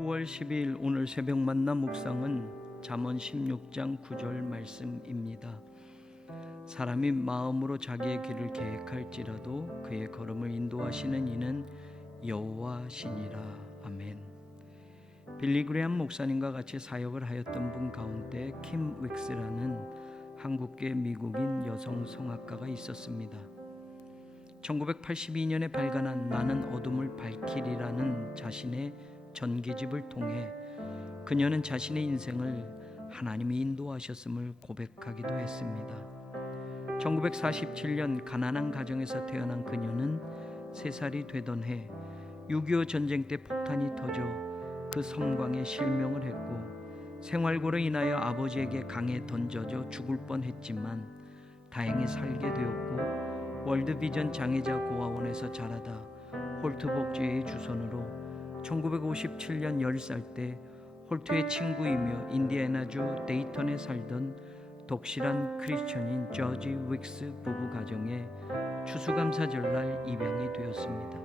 9월 12일 오늘 새벽 만나 묵상은 잠언 16장 9절 말씀입니다. 사람이 마음으로 자기의 길을 계획할지라도 그의 걸음을 인도하시는 이는 여호와시니라. 아멘. 빌리 그레엄 목사님과 같이 사역을 하였던 분 가운데 킴 윅스라는 한국계 미국인 여성 성악가가 있었습니다. 1982년에 발간한 나는 어둠을 밝히리라는 자신의 전기집을 통해 그녀는 자신의 인생을 하나님이 인도하셨음을 고백하기도 했습니다. 1947년 가난한 가정에서 태어난 그녀는 3살이 되던 해 6.25 전쟁 때 폭탄이 터져 그 섬광에 실명을 했고 생활고로 인하여 아버지에게 강에 던져져 죽을 뻔했지만 다행히 살게 되었고 월드비전 장애자 고아원에서 자라다 홀트 복지회의 주선으로 1957년 10살 때 홀트의 친구이며 인디애나주 데이턴에 살던 독실한 크리스천인 저지 윅스 부부 가정에 추수감사절날 입양이 되었습니다.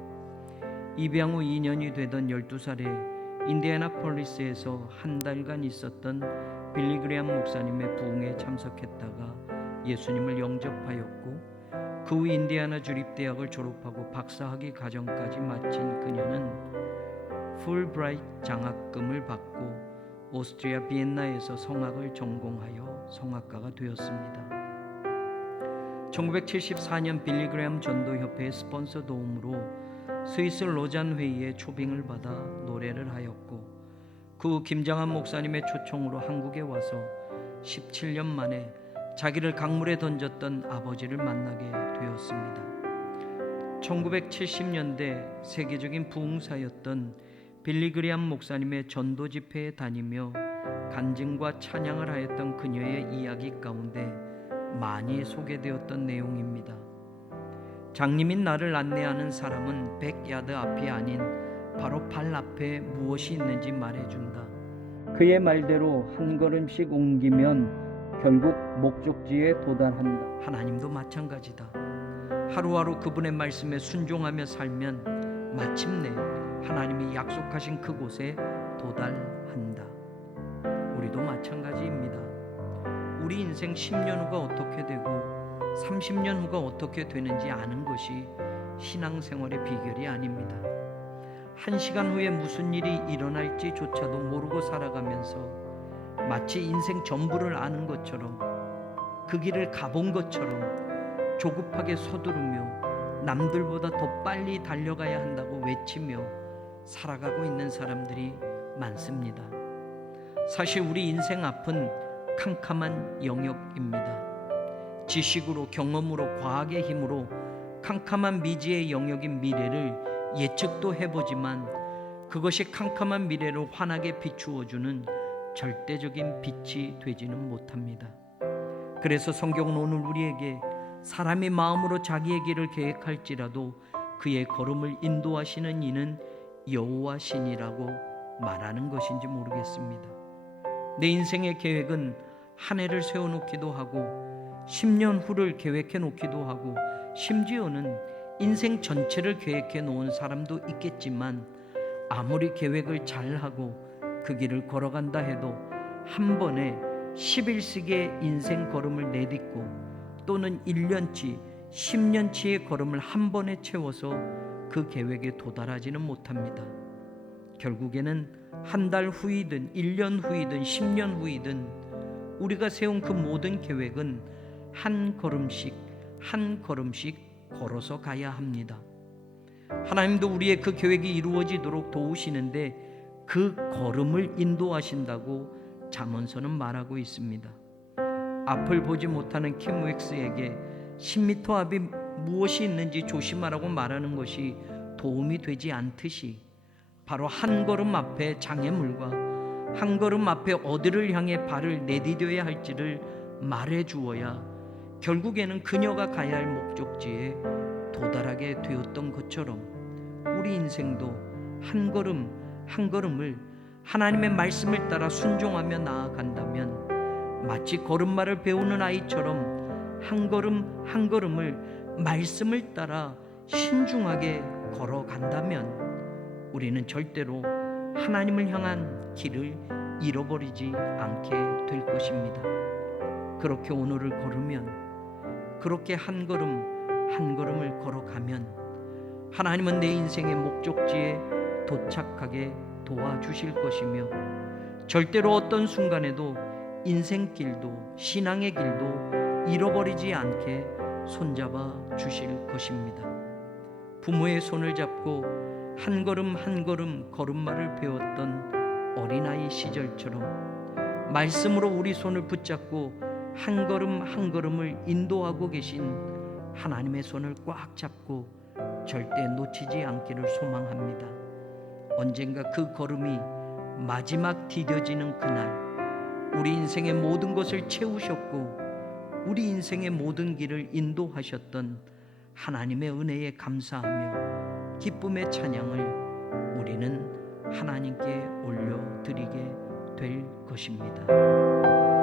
입양 후 2년이 되던 12살에 인디애나폴리스에서 한 달간 있었던 빌리 그레엄 목사님의 부흥에 참석했다가 예수님을 영접하였고 그 후 인디애나 주립대학을 졸업하고 박사학위 과정까지 마친 그녀는 풀브라이트 장학금을 받고 오스트리아 비엔나에서 성악을 전공하여 성악가가 되었습니다. 1974년 빌리 그레엄 전도협회의 스폰서 도움으로 스위스 로잔 회의에 초빙을 받아 노래를 하였고 그 후 김장한 목사님의 초청으로 한국에 와서 17년 만에 자기를 강물에 던졌던 아버지를 만나게 되었습니다. 1970년대 세계적인 부흥사였던 빌리 그레엄 목사님의 전도 집회에 다니며 간증과 찬양을 하였던 그녀의 이야기 가운데 많이 소개되었던 내용입니다. 장님인 나를 안내하는 사람은 100야드 앞이 아닌 바로 발 앞에 무엇이 있는지 말해준다. 그의 말대로 한 걸음씩 옮기면 결국 목적지에 도달한다. 하나님도 마찬가지다. 하루하루 그분의 말씀에 순종하며 살면 마침내 하나님이 약속하신 그곳에 도달한다. 우리도 마찬가지입니다. 우리 인생 10년 후가 어떻게 되고 30년 후가 어떻게 되는지 아는 것이 신앙생활의 비결이 아닙니다. 1시간 후에 무슨 일이 일어날지조차도 모르고 살아가면서 마치 인생 전부를 아는 것처럼 그 길을 가본 것처럼 조급하게 서두르며 남들보다 더 빨리 달려가야 한다고 외치며 살아가고 있는 사람들이 많습니다. 사실 우리 인생 앞은 캄캄한 영역입니다. 지식으로, 경험으로, 과학의 힘으로 캄캄한 미지의 영역인 미래를 예측도 해보지만 그것이 캄캄한 미래를 환하게 비추어주는 절대적인 빛이 되지는 못합니다. 그래서 성경은 오늘 우리에게 사람이 마음으로 자기의 길을 계획할지라도 그의 걸음을 인도하시는 이는 여호와시니라고 말하는 것인지 모르겠습니다. 내 인생의 계획은 한 해를 세워놓기도 하고 10년 후를 계획해 놓기도 하고 심지어는 인생 전체를 계획해 놓은 사람도 있겠지만 아무리 계획을 잘하고 그 길을 걸어간다 해도 한 번에 11세기의 인생 걸음을 내딛고 또는 1년치, 10년치의 걸음을 한 번에 채워서 그 계획에 도달하지는 못합니다. 결국에는 한 달 후이든 1년 후이든 10년 후이든 우리가 세운 그 모든 계획은 한 걸음씩 한 걸음씩 걸어서 가야 합니다. 하나님도 우리의 그 계획이 이루어지도록 도우시는데 그 걸음을 인도하신다고 잠언서는 말하고 있습니다. 앞을 보지 못하는 킴 윅스에게 10m 앞이 무엇이 있는지 조심하라고 말하는 것이 도움이 되지 않듯이 바로 한 걸음 앞에 장애물과 한 걸음 앞에 어디를 향해 발을 내디뎌야 할지를 말해 주어야 결국에는 그녀가 가야 할 목적지에 도달하게 되었던 것처럼 우리 인생도 한 걸음 한 걸음을 하나님의 말씀을 따라 순종하며 나아간다면 마치 걸음마를 배우는 아이처럼 한 걸음 한 걸음을 말씀을 따라 신중하게 걸어간다면 우리는 절대로 하나님을 향한 길을 잃어버리지 않게 될 것입니다. 그렇게 오늘을 걸으면, 그렇게 한 걸음 한 걸음을 걸어가면 하나님은 내 인생의 목적지에 도착하게 도와주실 것이며, 절대로 어떤 순간에도 인생길도 신앙의 길도 잃어버리지 않게 손잡아 주실 것입니다. 부모의 손을 잡고 한 걸음 한 걸음 걸음마를 배웠던 어린아이 시절처럼 말씀으로 우리 손을 붙잡고 한 걸음 한 걸음을 인도하고 계신 하나님의 손을 꽉 잡고 절대 놓치지 않기를 소망합니다. 언젠가 그 걸음이 마지막 디뎌지는 그날, 우리 인생의 모든 것을 채우셨고 우리 인생의 모든 길을 인도하셨던 하나님의 은혜에 감사하며 기쁨의 찬양을 우리는 하나님께 올려드리게 될 것입니다.